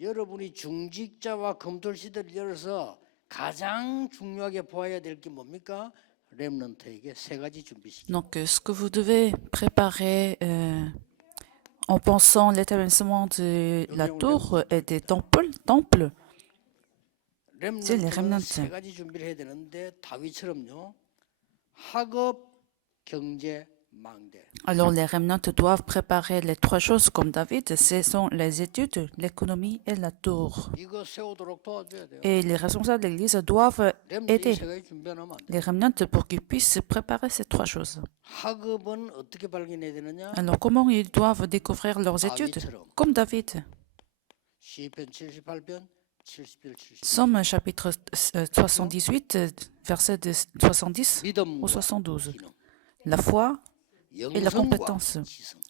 여러분이 중직자와 검토할 시대를 열어서 가장 중요하게 보아야 될 게 뭡니까? 렘넌트에게 세 가지 준비시키. Donc, ce que vous devez préparer en pensant l'établissement de la tour et des temples, c'est les 렘넌트는 remnants. 세 가지 준비를 해야 되는데 다윗처럼요. 학업, 경제, 망대. Alors, les remnants doivent préparer les trois choses comme David, ce sont les études, l'économie et la tour. 이거 세우도록 도와줘야 돼요. Et les responsables de l'Église doivent 렘넌트 aider 이세 가지 준비하면 안 돼. les remnants pour qu'ils puissent préparer ces trois choses. 학업은 어떻게 발견해야 되느냐? Alors, comment ils doivent découvrir leurs études? Comme David. 시편 78편 71, 72. Somme chapitre 78, verset 70 믿음과 au 72. 기능, La foi et la 영성과 compétence. 지성,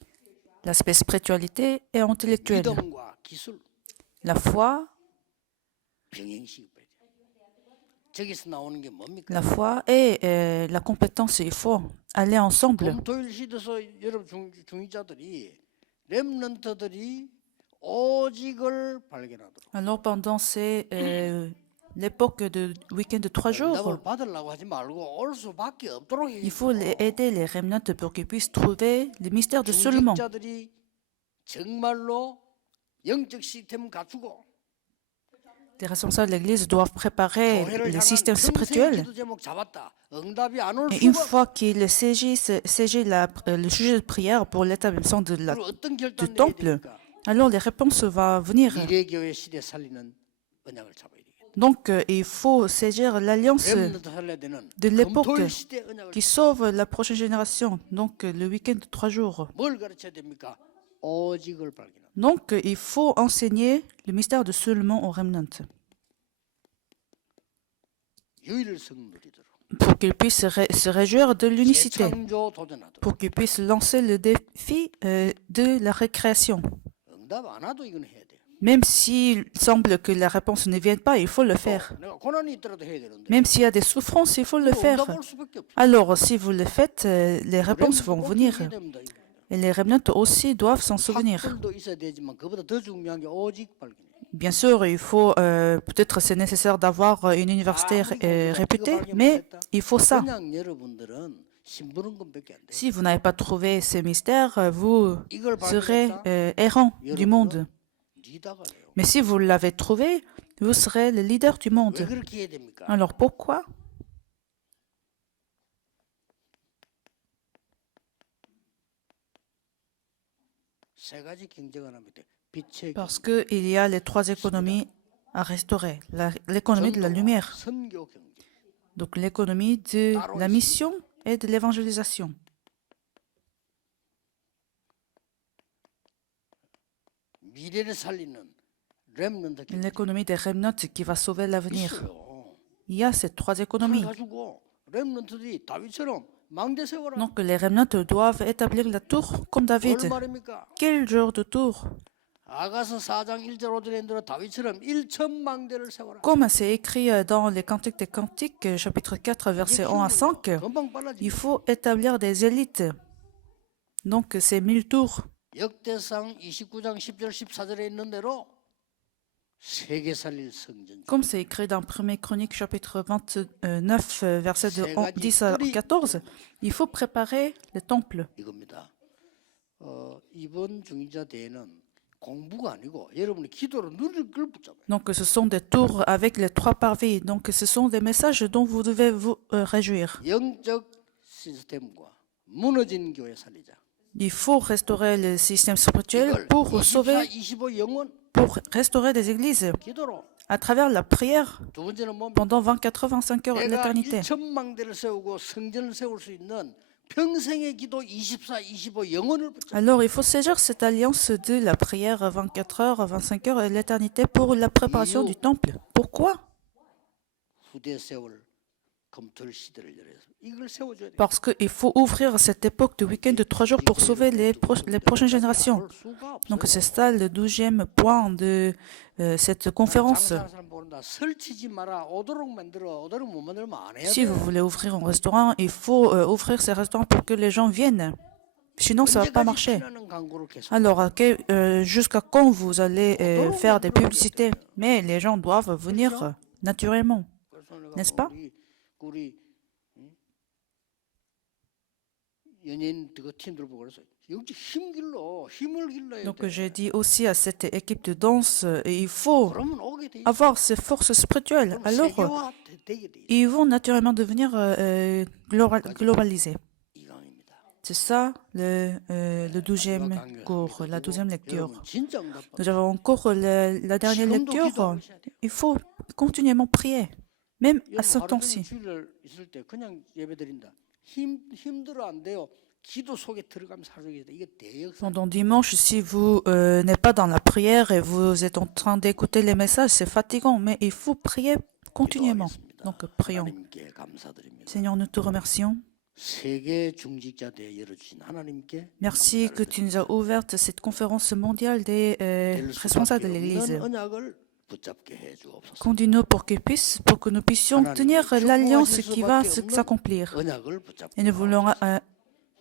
L'aspect spiritualité et intellectuel. 믿음과 기술 La foi, 병행시켜야 돼. 저기서 나오는 게 뭡니까? la foi et la compétence, il faut aller ensemble. 금토일 시대에서 여러분 중위자들이 렘넌트들이 오직을 발견하도록 Alors pendant l'époque de week-end de 3 jours, 응답을 받으려고 하지 말고 올 수밖에 없도록 il faut aider les remnants pour qu'ils puissent trouver le mystère de seulement. 중직자들이 정말로 영적 시스템 갖추고 Les responsables de l'Église doivent préparer 교회를 le 향한 système 평생 spirituel. 기도 제목 잡았다. 응답이 안 올 Et une 수가 fois qu'il saisit le sujet de prière pour l'établissement 그리고 어떤 du 결단 내야 temple, 됩니까? alors les réponses vont venir. 미래교회 시대 살리는 언약을 잡아야 되겠다. Donc il faut saisir l'alliance 렘넌트 살려야 되는 de l'époque 금토일 시대 언약을 qui sauve la prochaine génération. Donc le week-end de 3 jours. 뭘 가르쳐야 됩니까? 오직을 발견한다. Donc il faut enseigner le mystère de seulement aux remnants 유일성 누리도록 pour qu'ils puissent se réjouir de l'unicité, 재창조 도전하도록. pour qu'ils puissent lancer le défi de la récréation. 응답 안 와도 이건 해야 돼요. Même s'il semble que la réponse ne vienne pas, il faut le faire. 내가 고난이 있더라도 해야 되는데. Même s'il y a des souffrances, il faut le faire. 응답 올 수밖에 없어. Alors, si vous le faites, les réponses vont 꼭 venir. 기억해야 됩니다, 이거. Et les remnants aussi doivent s'en souvenir. 학벌도 있어야 되지만 그보다 더 중요한 게 오직 발견이에요. Bien sûr, il faut, peut-être c'est nécessaire d'avoir une université réputée, mais il faut ça. 그냥 여러분들은 심부름꾼밖에 안 돼. Si vous n'avez pas trouvé ces mystères, vous 이걸 serez 발견했다. errant du monde. 리더가 돼요. Mais si vous l'avez trouvé, vous serez le leader du 왜 monde. 그렇게 해야 됩니까? Alors pourquoi? 세 가지 경제가 납니다. 빛의 Parce qu'il y a les trois économies à restaurer. L'économie de la lumière, 선교 경제. donc l'économie de la mission et de l'évangélisation. 미래를 살리는 렘넌트 경제. L'économie des remnants qui va sauver l'avenir. 있어요. Il y a ces trois économies. 가지고 렘넌트들이 다윗처럼 망대 세워라. Donc les remnants doivent établir la tour comme David. 뭘 말입니까? Quel genre de tour? 아가서 4장 1절 5절에 대로 다윗처럼 1천 망대를 세워라. Comme c'est écrit dans les Cantiques des Cantiques, chapitre 4, versets 1 à 5, 금방 빨라지. il faut établir des élites. Donc c'est 1000 tours. 역대상 29장 10절 14절에 있는 대로 세계 살릴 성전. Comme c'est écrit dans 1er Chronique, chapitre 29, versets de 10 à 14, il faut préparer le temple. 이겁니다. 이번 중위자 대회는 공부가 아니고 여러분의 기도로 누릴 걸 붙잡아요. Donc ce sont des tours avec les trois parvis. Donc ce sont des messages dont vous devez vous réjouir. 영적 시스템과 무너진 교회 살리자. Il faut restaurer le système spirituel pour 24, sauver, 25 영혼 pour restaurer des églises 기도로. à travers la prière 두 번째는 뭡니까? pendant 24 heures, 25 heures 내가 l'éternité. 1천망대를 세우고 성전을 세울 수 있는 평생의 기도 24, 25 영혼을 붙잡아. Alors il faut saisir cette alliance de la prière 24 heures, 25 heures et l'éternité pour la préparation du temple. Pourquoi? 후대 세월 검토일 시대를 열어서 이걸 세워줘야 돼. Parce qu'il faut ouvrir cette époque de week-end de 3 jours pour sauver les prochaines générations. 볼 수가 없어. Donc c'est ça le 12e point de cette conférence. 장사하는 사람 보는다. 설치지 마라. 오도록 만들어. 오도록 못 만들면 안 해야 Si 돼. vous voulez ouvrir un restaurant, il faut ouvrir ces restaurants pour que les gens viennent. Sinon, ça ne va pas 언제까지 marcher. 피나는 광고를 계속 Alors, jusqu'à quand vous allez faire des publicités? Mais les gens doivent venir naturellement, 그래서 내가 n'est-ce pas? 우리 연예인 그 팀들 보고 그래서 역시 힘을 길러야 Donc, 돼. j'ai dit aussi à cette équipe de danse, il faut 그러면 오게 돼. avoir ces forces spirituelles. 그럼 Alors, 세계화 되게 돼. ils vont naturellement devenir globalisés. 이 강입니다. C'est ça le 12e cours, la 12e lecture. 여러분 진짜 응답받아. Nous avons encore la dernière 지금도 lecture. 기도하셔야 돼요. Il faut continuellement prier, même à ce 여러분 하루 종일 temps-ci. 주일날 있을 때 그냥 예배드린다. 힘들어 안 돼요. 기도 속에 들어가면 사르게 돼. 이게 대역사. Pendant dimanche, si vous n'êtes pas dans la prière et vous êtes en train d'écouter les messages, c'est fatigant, mais il faut prier continuellement. Donc, prions. 하나님께 감사드립니다. Seigneur, nous te remercions. 세계 중직자대회 열어주신 하나님께 Merci que tu nous as ouvert cette conférence mondiale des 될 responsables de 수밖에 l'Église. 없는 언약을 붙잡게 해 주옵소서. Conduis-nous pour que nous puissions tenir l'alliance qui va s'accomplir. 언약을 붙잡게. Et nous voulons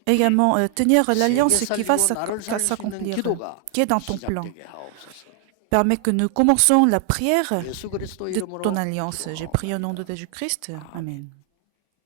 également tenir l'alliance 세계 qui va 살리고 나를 살릴 수 있는 s'accomplir, 기도가 qui est dans ton plan. 시작되게 하옵소서. Permets que nous commençons la prière 예수 그리스도 de 이름으로 ton alliance. J'ai 기도하옵나이다. prié au nom de Jésus-Christ. Amen.